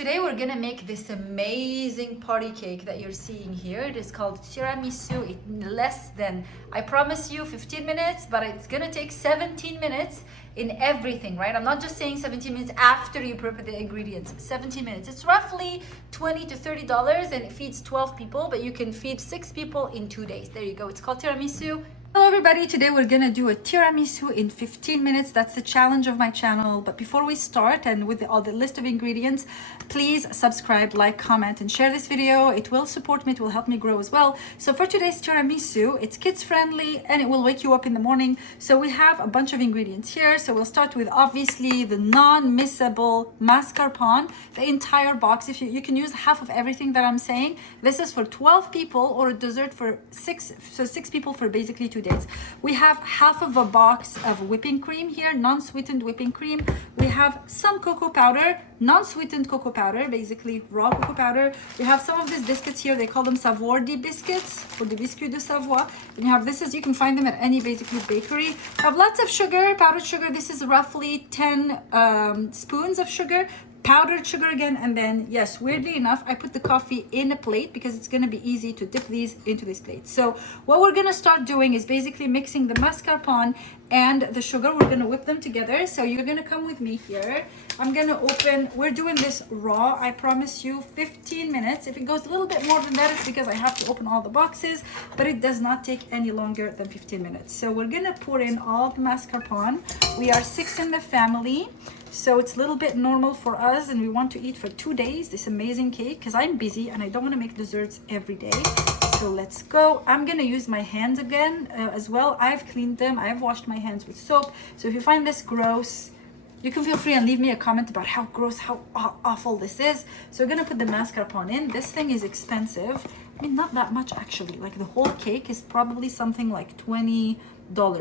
Today we're gonna make this amazing party cake that you're seeing here. It is called tiramisu. In less than, I promise you, 15 minutes, but it's gonna take 17 minutes in everything, right? I'm not just saying 17 minutes after you prepare the ingredients. 17 minutes. It's roughly $20 to $30 and it feeds 12 people, but you can feed 6 people in 2 days. There you go. It's called tiramisu. Hello everybody, today we're gonna do a tiramisu in 15 minutes. That's the challenge of my channel. But before we start and with all the list of ingredients, please subscribe, like, comment, and share this video. It will support me, it will help me grow as well. So for today's tiramisu, it's kids friendly and it will wake you up in the morning. So we have a bunch of ingredients here. So we'll start with obviously the non-missable mascarpone, the entire box. If you can use half of everything that I'm saying. This is for 12 people or a dessert for 6 people for basically 2 days. We have half of a box of whipping cream here, non-sweetened whipping cream. We have some cocoa powder, non-sweetened cocoa powder, basically raw cocoa powder. We have some of these biscuits here. They call them Savoiardi biscuits or the biscuits de Savoie. And you have this, as you can find them at any basically bakery. We have lots of sugar, powdered sugar. This is roughly 10 spoons of sugar. Powdered sugar again, and then yes, weirdly enough, I put the coffee in a plate because it's going to be easy to dip these into this plate. So what we're going to start doing is basically mixing the mascarpone and the sugar. We're going to whip them together. So you're going to come with me here. I'm going to open, we're doing this raw, I promise you, 15 minutes. If it goes a little bit more than that, it's because I have to open all the boxes, but it does not take any longer than 15 minutes. So we're going to pour in all the mascarpone. We are 6 in the family. So it's a little bit normal for us, and we want to eat for 2 days this amazing cake because I'm busy and I don't want to make desserts every day. So let's go. I'm gonna use my hands again as well. I've cleaned them. I've washed my hands with soap. So if you find this gross, you can feel free and leave me a comment about how gross, how awful this is. So we're gonna put the mascarpone in. This thing is expensive. I mean, not that much actually. Like the whole cake is probably something like $20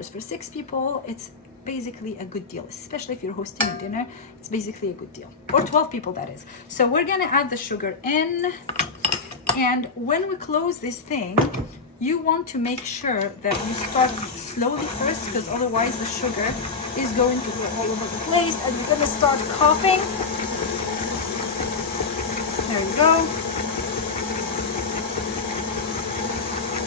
for 6 people. It's basically a good deal, especially if you're hosting a dinner. It's basically a good deal, or 12 people, that is. So we're gonna add the sugar in, and when we close this thing, you want to make sure that you start slowly first, because otherwise the sugar is going to go all over the place and you're gonna start coughing. There you go.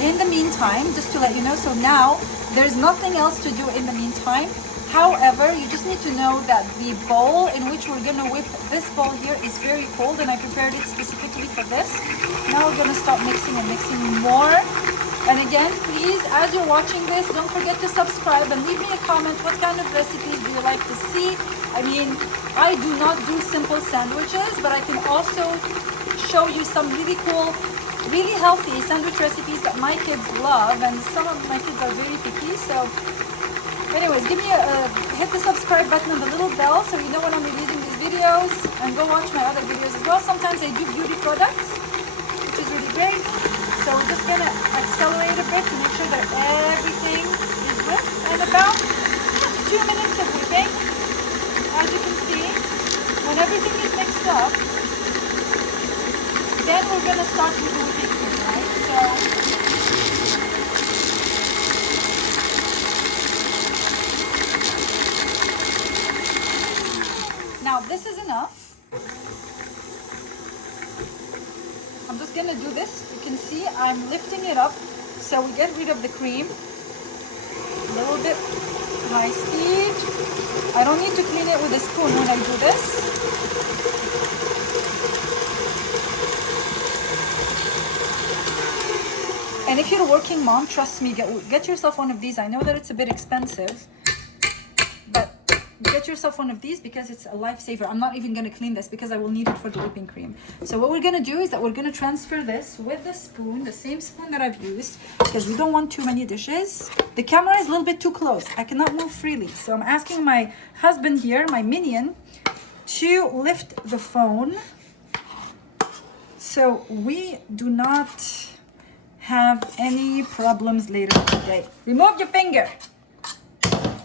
In the meantime, just to let you know, so now there's nothing else to do in the meantime. However, you just need to know that the bowl in which we're gonna whip, this bowl here is very cold, and I prepared it specifically for this. Now we're gonna start mixing and mixing more. And again, please, as you're watching this, don't forget to subscribe and leave me a comment. What kind of recipes do you like to see? I mean, I do not do simple sandwiches, but I can also show you some really cool, really healthy sandwich recipes that my kids love, and some of my kids are very picky. So anyways, give me hit the subscribe button and the little bell so you know when I'm releasing these videos, and go watch my other videos as well. Sometimes I do beauty products, which is really great. So we're just gonna accelerate a bit to make sure that everything is whipped, and about just 2 minutes of whipping. As you can see, when everything is mixed up, then we're gonna start with the whipping cream, right? So now this is enough. I'm just gonna do this. You can see I'm lifting it up so we get rid of the cream. A little bit high speed. I don't need to clean it with a spoon when I do this. And if you're a working mom, trust me, get yourself one of these. I know that it's a bit expensive, but get yourself one of these because it's a lifesaver. I'm not even going to clean this because I will need it for the whipping cream. So what we're going to do is that we're going to transfer this with the spoon, the same spoon that I've used, because we don't want too many dishes. The camera is a little bit too close. I cannot move freely. So I'm asking my husband here, my minion, to lift the phone so we do not have any problems later today. Remove your finger.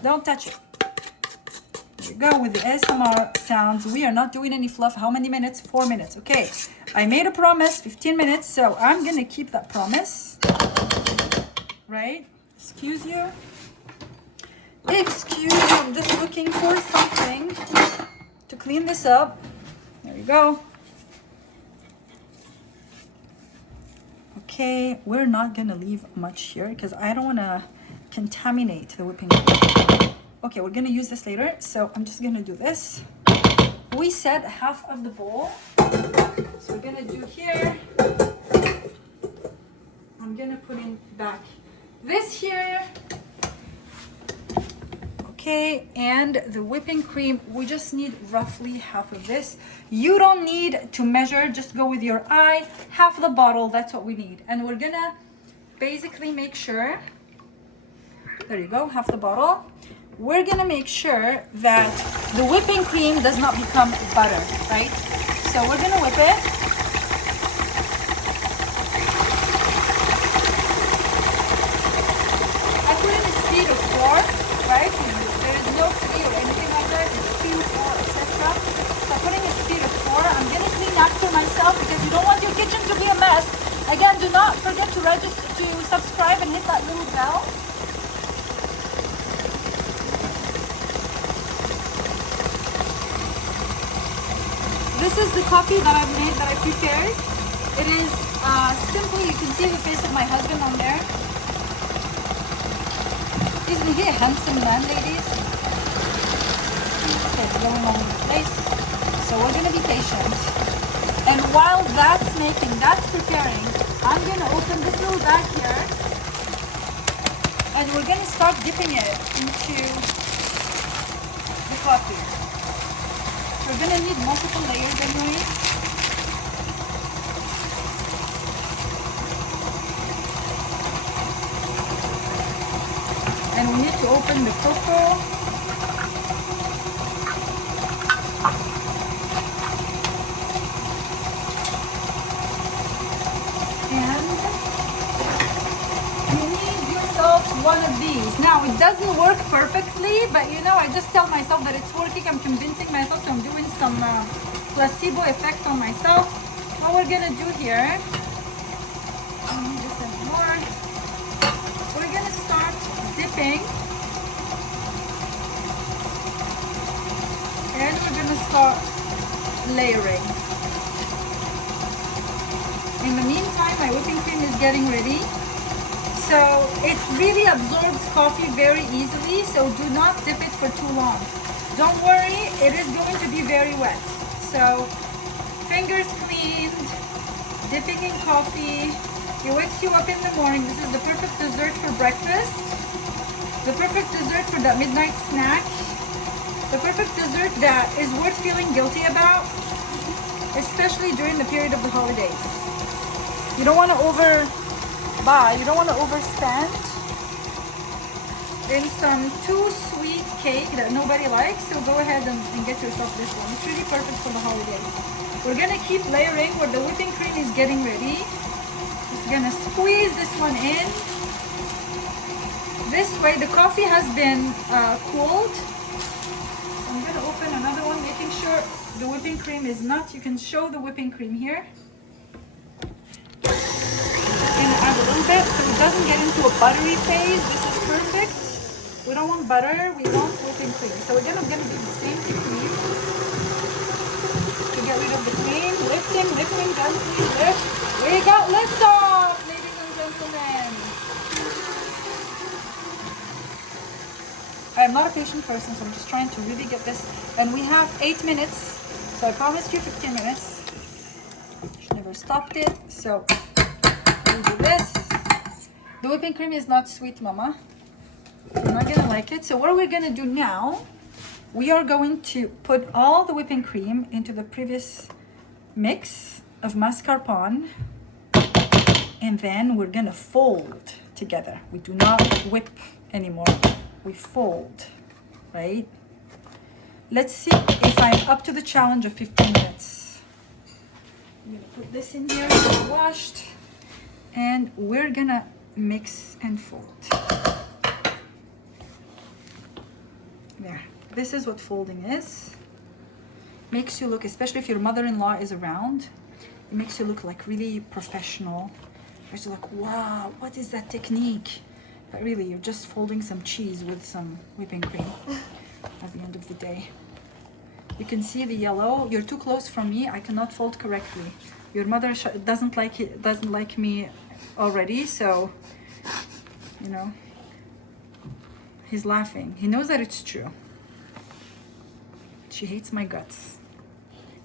Don't touch it. There you go with the ASMR sounds. We are not doing any fluff. How many minutes? 4 minutes. Okay. I made a promise, 15 minutes, so I'm gonna keep that promise. Right? Excuse you. Excuse you. I'm just looking for something to clean this up. There you go. Okay, we're not gonna leave much here because I don't wanna contaminate the whipping cream. Okay, we're gonna use this later, so I'm just gonna do this. We said half of the bowl, so we're gonna do here. I'm gonna put in back this here. Okay, and the whipping cream, we just need roughly half of this. You don't need to measure, just go with your eye. Half the bottle, that's what we need. And we're gonna basically make sure, there you go, half the bottle. We're gonna make sure that the whipping cream does not become butter, right? So we're gonna whip it. I put in a speed of 4, right? There is no 3 or anything like that. It's 2, 4, etc. So putting a speed of 4, I'm gonna clean after myself because you don't want your kitchen to be a mess. Again, do not forget to register, to subscribe and hit that little bell. This is the coffee that I've made, that I prepared. It is simple. You can see the face of my husband on there. Isn't he a handsome man, ladies? Okay, it's going all over the place. So we're gonna be patient. And while that's preparing, I'm gonna open this little bag here. And we're gonna start dipping it into the coffee. We're gonna need multiple layers anyway. And we need to open the cocoa. And you need yourself one of these. Now it doesn't work perfectly, but you know, I just tell myself that it's working. I'm convincing myself, so I'm doing some placebo effect on myself. What we're gonna do here, just a more. We're gonna start dipping, and we're gonna start layering. In the meantime, my whipping cream is getting ready. So it really absorbs coffee very easily, so do not dip it for too long. Don't worry, it is going to be very wet. So fingers cleaned, dipping in coffee. It wakes you up in the morning. This is the perfect dessert for breakfast. The perfect dessert for that midnight snack. The perfect dessert that is worth feeling guilty about, especially during the period of the holidays. You don't want to you don't want to overspend in some too sweet cake that nobody likes, so go ahead and get yourself this one. It's really perfect for the holidays. We're gonna keep layering where the whipping cream is getting ready. Just gonna squeeze this one in. This way the coffee has been cooled. I'm gonna open another one, making sure the whipping cream is not, you can show the whipping cream here. Add a little bit so it doesn't get into a buttery phase. This is perfect. We don't want butter, we want whipping cream. So we're gonna do the same technique to get rid of the cream. Lifting, gently, lift. We got lift off, ladies and gentlemen. I'm not a patient person, so I'm just trying to really get this. And we have 8 minutes, so I promised you 15 minutes. She never stopped it, so do this. The whipping cream is not sweet, mama. You're not gonna like it. So what we're gonna do now, we are going to put all the whipping cream into the previous mix of mascarpone, and then we're gonna fold together. We do not whip anymore, we fold, right? Let's see if I'm up to the challenge of 15 minutes. I'm gonna put this in here, washed. And we're gonna mix and fold. There. This is what folding is. Makes you look, especially if your mother-in-law is around, it makes you look like really professional. Makes you like, wow, what is that technique? But really, you're just folding some cheese with some whipping cream at the end of the day. You can see the yellow. You're too close from me. I cannot fold correctly. Your mother doesn't like me already, so you know. He's laughing. He knows that it's true. She hates my guts.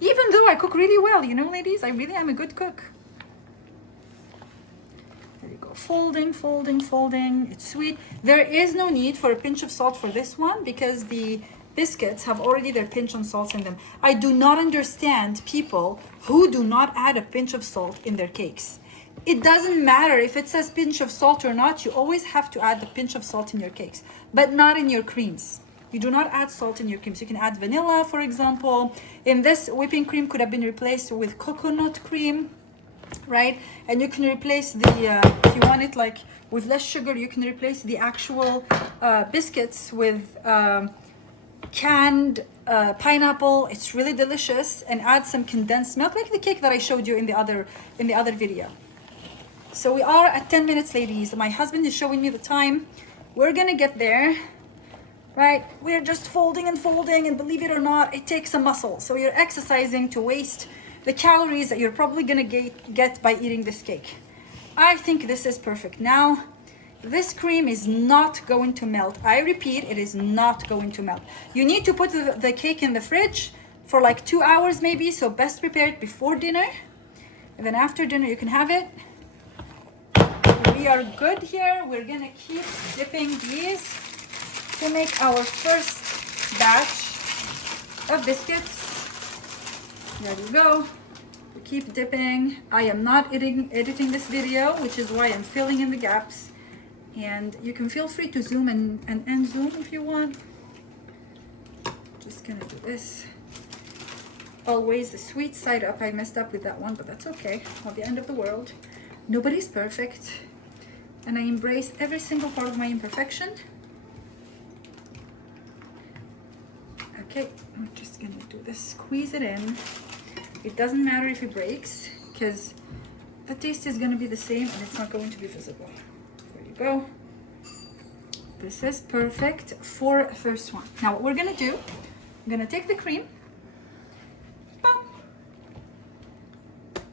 Even though I cook really well, you know, ladies, I really am a good cook. There you go. Folding, folding, folding. It's sweet. There is no need for a pinch of salt for this one because the biscuits have already their pinch of salt in them. I do not understand people who do not add a pinch of salt in their cakes. It doesn't matter if it says pinch of salt or not. You always have to add the pinch of salt in your cakes, but not in your creams. You do not add salt in your creams. You can add vanilla, for example. In this, whipping cream could have been replaced with coconut cream, right? And you can replace the, if you want it like with less sugar, you can replace the actual biscuits with canned pineapple. It's really delicious, and add some condensed milk, like the cake that I showed you in the other video. So we are at 10 minutes, ladies. My husband is showing me the time. We're gonna get there, right? We're just folding and folding, and believe it or not, it takes a muscle. So you're exercising to waste the calories that you're probably gonna get by eating this cake. I think this is perfect. Now, this cream is not going to melt. I repeat, it is not going to melt. You need to put the cake in the fridge for like 2 hours maybe, so best prepared before dinner. And then after dinner, you can have it. We are good here. We're gonna keep dipping these to make our first batch of biscuits. There we go. We keep dipping. I am not editing this video, which is why I'm filling in the gaps. And you can feel free to zoom and end zoom if you want. Just gonna do this. Always the sweet side up. I messed up with that one, but that's okay. Not the end of the world. Nobody's perfect. And I embrace every single part of my imperfection. Okay, I'm just gonna do this. Squeeze it in. It doesn't matter if it breaks, because the taste is gonna be the same and it's not going to be visible. There you go. This is perfect for the first one. Now what we're gonna do, I'm gonna take the cream.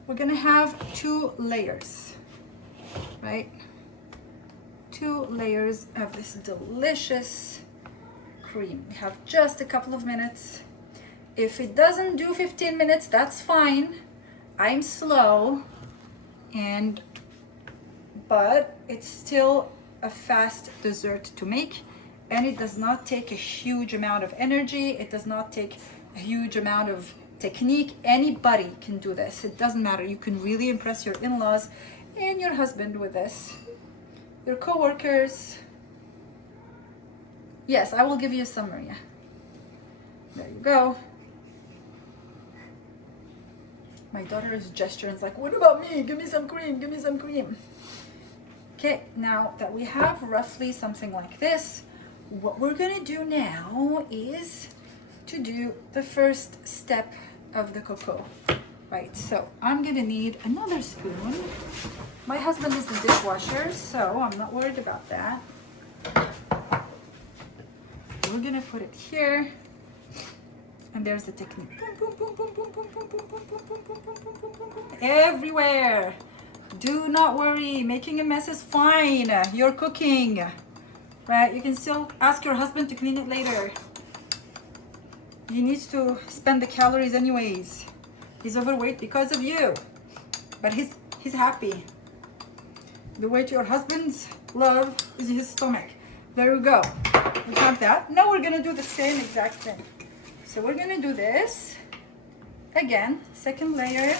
We're gonna have 2 layers, right? 2 layers of this delicious cream. We have just a couple of minutes. If it doesn't do 15 minutes, that's fine. I'm slow, but it's still a fast dessert to make, and it does not take a huge amount of energy. It does not take a huge amount of technique. Anybody can do this. It doesn't matter. You can really impress your in-laws and your husband with this. Your co-workers. Yes, I will give you a summary. There you go. My daughter is gesturing, it's like, what about me? Give me some cream, give me some cream. Okay, now that we have roughly something like this, what we're gonna do now is to do the first step of the cocoa. Right, so I'm gonna need another spoon. My husband is the dishwasher, so I'm not worried about that. We're gonna put it here, and there's the technique. Boom, boom, boom, boom, boom, boom, boom, boom, boom, boom, boom, boom, boom, boom, boom, boom, everywhere. Do not worry, making a mess is fine. You're cooking, right? You can still ask your husband to clean it later. He needs to spend the calories anyways. He's overweight because of you, but he's happy. The way to your husband's love is his stomach. There we go. We have that. Now we're gonna do the same exact thing. So we're gonna do this again, second layer,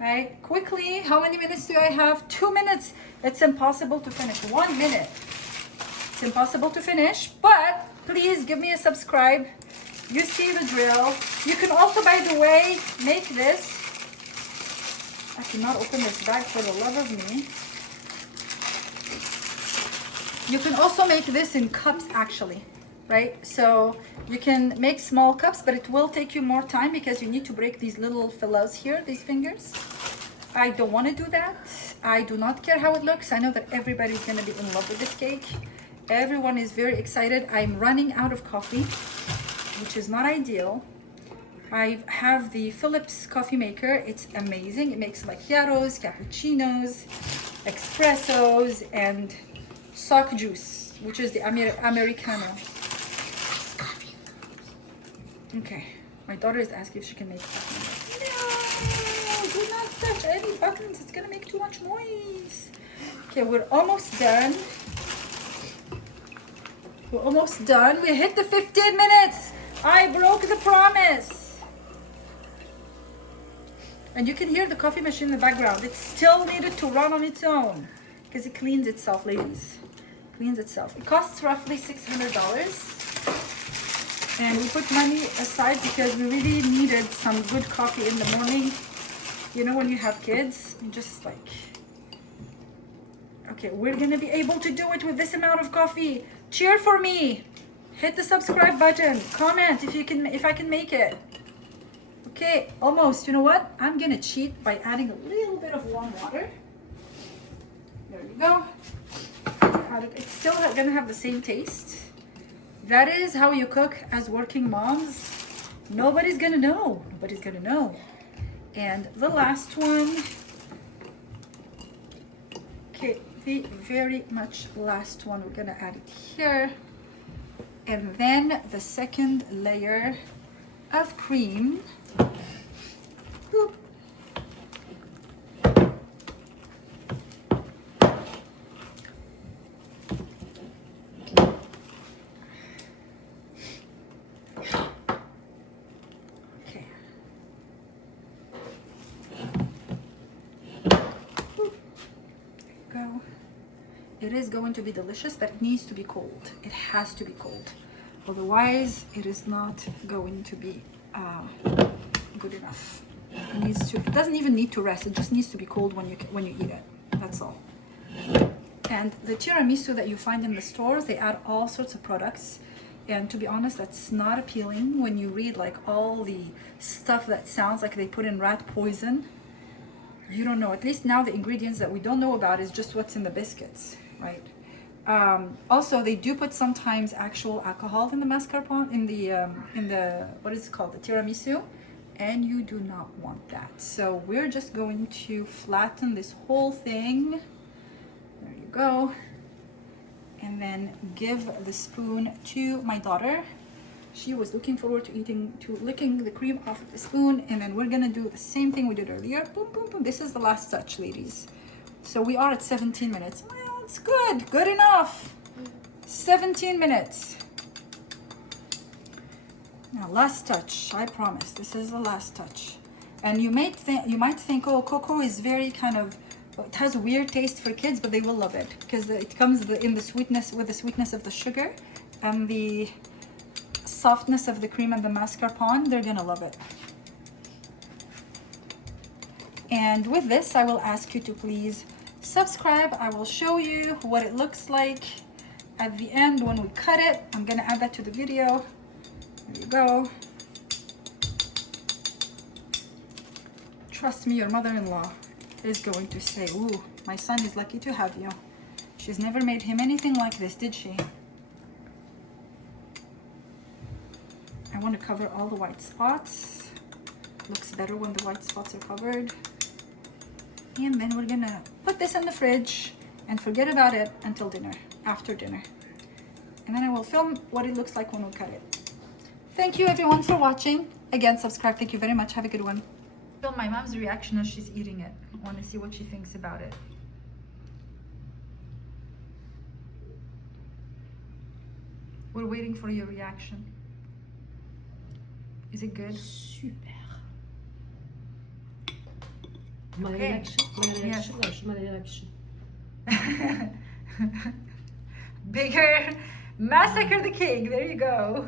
right? Quickly, how many minutes do I have? 2 minutes. It's impossible to finish. 1 minute. It's impossible to finish, but please give me a subscribe. You see the drill. You can also, by the way, make this. I cannot open this bag for the love of me. You can also make this in cups, actually, right? So you can make small cups, but it will take you more time because you need to break these little fillets here, these fingers. I don't want to do that. I do not care how it looks. I know that everybody's going to be in love with this cake. Everyone is very excited. I'm running out of coffee, which is not ideal. I have the Philips coffee maker. It's amazing. It makes macchiatos, cappuccinos, espressos, and sock juice, which is the americano. Okay, my daughter is asking if she can make coffee. No, do not touch any buttons. It's gonna make too much noise. Okay, we're almost done. We're almost done. We hit the 15 minutes. I broke the promise. And you can hear the coffee machine in the background. It still needed to run on its own because it cleans itself, ladies. Cleans itself. It costs roughly $600. And we put money aside because we really needed some good coffee in the morning. You know, when you have kids, you just like... Okay, we're gonna be able to do it with this amount of coffee. Cheer for me. Hit the subscribe button. Comment if I can make it. Okay, almost. You know what? I'm gonna cheat by adding a little bit of warm water. There you go. It's still gonna have the same taste. That is how you cook as working moms. Nobody's gonna know. Nobody's gonna know. And the last one. Okay, the very much last one. We're gonna add it here. And then the second layer of cream. Boop. Okay. Boop. There you go. It is going to be delicious, but it needs to be cold. It has to be cold. Otherwise, it is not going to be good enough. It doesn't even need to rest. It just needs to be cold when you eat it. That's all. And the tiramisu that you find in the stores, they add all sorts of products. And to be honest, that's not appealing when you read like all the stuff that sounds like they put in rat poison. You don't know. At least now the ingredients that we don't know about is just what's in the biscuits, right? Also, they do put sometimes actual alcohol in the mascarpone, in the what is it called, the tiramisu, and you do not want that. So we're just going to flatten this whole thing. There you go. And then give the spoon to my daughter. She was looking forward to licking the cream off of the spoon, and then we're gonna do the same thing we did earlier. Boom, boom, boom. This is the last touch, ladies. So we are at 17 minutes. It's good enough. 17 minutes. Now, last touch. I promise. This is the last touch. And you might think, oh, cocoa is very kind of, it has a weird taste for kids, but they will love it because it comes in the sweetness with the sweetness of the sugar and the softness of the cream and the mascarpone. They're gonna love it. And with this, I will ask you to please subscribe. I will show you what it looks like at the end when we cut it. I'm gonna add that to the video. There you go. Trust me, your mother-in-law is going to say, ooh, my son is lucky to have you. She's never made him anything like this, did she? I want to cover all the white spots. Looks better when the white spots are covered. And then we're gonna put this in the fridge and forget about it until dinner, after dinner. And then I will film what it looks like when we cut it. Thank you everyone for watching. Again, subscribe. Thank you very much. Have a good one. Film my mom's reaction as she's eating it. I want to see what she thinks about it. We're waiting for your reaction. Is it good? Super. Okay. My reaction. Bigger. Massacre the cake. There you go.